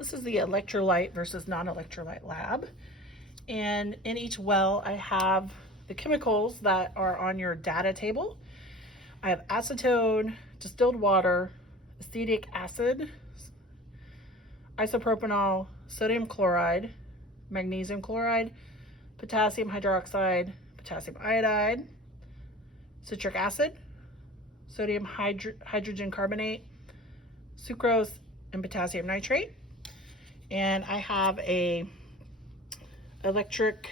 This is the electrolyte versus non-electrolyte lab. And in each well, I have the chemicals that are on your data table. I have acetone, distilled water, acetic acid, isopropanol, sodium chloride, magnesium chloride, potassium hydroxide, potassium iodide, citric acid, sodium hydrogen carbonate, sucrose, and potassium nitrate. And I have a electric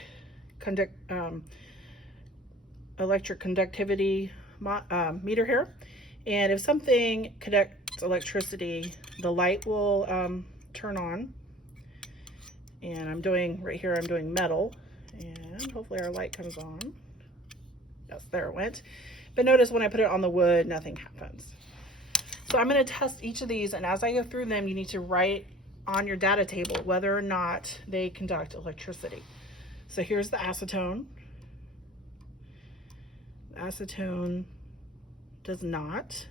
conductivity meter here. And if something conducts electricity, the light will turn on. And I'm doing, right here, I'm doing metal. And hopefully our light comes on. Yes, there it went. But notice when I put it on the wood, nothing happens. So I'm going to test each of these, and as I go through them, you need to write on your data table whether or not they conduct electricity. So here's the acetone. Acetone does not.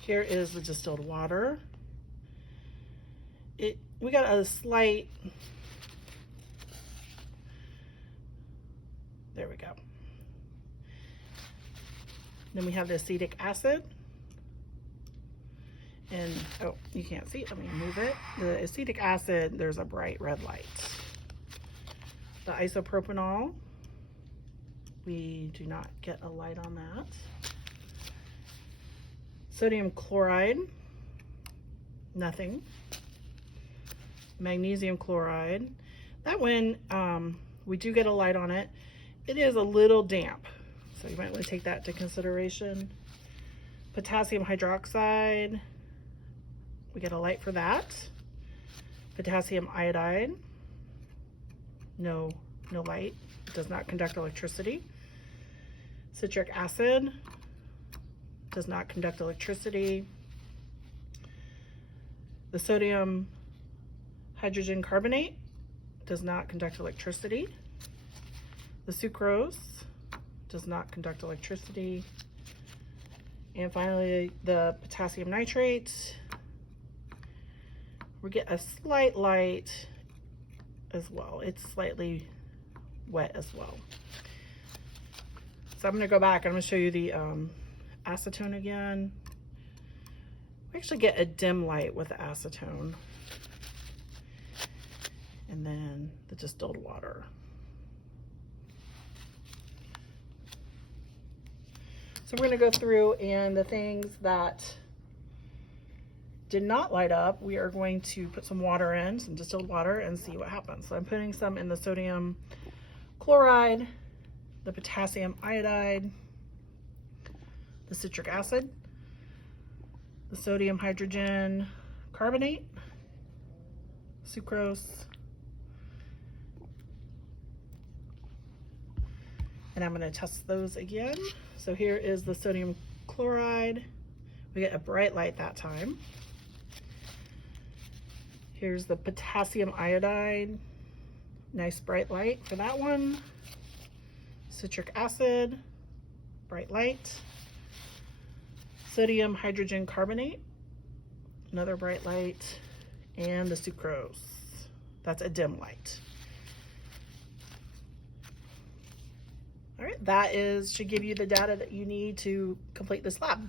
Here is the distilled water. We got a slight, there we go. Then we have the acetic acid. And, oh, you can't see it, let me move it. The acetic acid, there's a bright red light. The isopropanol, we do not get a light on that. Sodium chloride, nothing. Magnesium chloride, that one, we do get a light on it. It is a little damp, so you might want to take that into consideration. Potassium hydroxide, we get a light for that. Potassium iodide, no light. It does not conduct electricity. Citric acid does not conduct electricity. The sodium hydrogen carbonate does not conduct electricity. The sucrose does not conduct electricity. And finally, the potassium nitrate, we get a slight light as well. It's slightly wet as well. So I'm going to go back. I'm going to show you the acetone again. We actually get a dim light with the acetone. And then the distilled water. So we're going to go through, and the things that did not light up, we are going to put some water in, some distilled water, and see what happens. So I'm putting some in the sodium chloride, the potassium iodide, the citric acid, the sodium hydrogen carbonate, sucrose, and I'm going to test those again. So here is the sodium chloride. We get a bright light that time. Here's the potassium iodide. Nice bright light for that one. Citric acid, bright light. Sodium hydrogen carbonate, another bright light. And the sucrose, that's a dim light. All right, that should give you the data that you need to complete this lab.